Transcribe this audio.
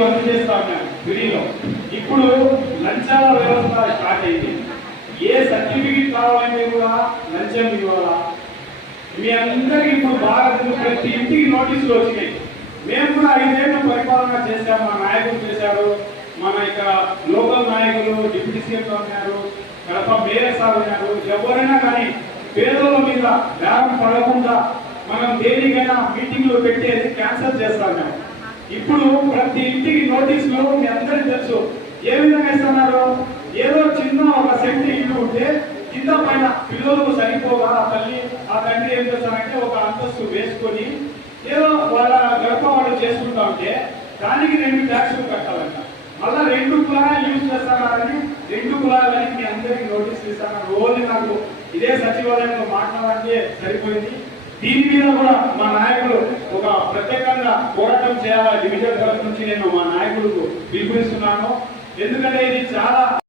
Work ఉన్నాను ఫ్రీలో. ఇప్పుడు లంచాల వ్యవస్థ స్టార్ట్ అయింది. ఏ సర్టిఫికెట్ కావాలంటే కూడా లంచం ఇవ్వాలా? మీ అందరికీ ఇప్పుడు బాగా ప్రతి ఇంటికి నోటీసులు వచ్చినాయి. మేము కూడా ఐదేళ్ళు పరిపాలన చేశాం మా నాయకులు చేశారు మన ఇక్కడ లోకల్ నాయకులు డిప్యూటీ సీఎంలు ఉన్నారు కడప మేయర్ సార్ ఉన్నారు ఎవరైనా కానీ పేదల మీద బేరం పడకుండా మనం దేనికైనా మీటింగ్లు పెట్టేది క్యాన్సల్ చేస్తాం ఇప్పుడు ప్రతి ఇంటికి నోటీసులు మీ అందరికీ తెలుసు. ఏ విధంగా ఇస్తున్నారు? ఏదో చిన్న ఒక సెంట్ ఇల్లు ఉంటే కింద పైన పిల్లలకు సరిపోగా ఆ తల్లి ఆ తండ్రి ఏం చేస్తారంటే ఒక అంతస్తు వేసుకొని ఏదో వాళ్ళ గర్భవాళ్ళు చేసుకుంటా ఉంటే దానికి రెండు ట్యాక్సులు కట్టాలంట. మళ్ళా రెండు కులాలు యూజ్ చేస్తున్నారని రెండు కులాలని మీ అందరికి నోటీస్ ఇస్తాను. రోజు నాకు ఇదే సచివాలయంలో మాట్లాడాలంటే సరిపోయింది. దీని మీద కూడా మా నాయకులు ఒక ప్రత్యేకంగా పోరాటం చేయాలి? డివిజన్ తరఫు నుంచి నేను మా నాయకులకు పిలుపునిస్తున్నాను. ఎందుకంటే ఇది చాలా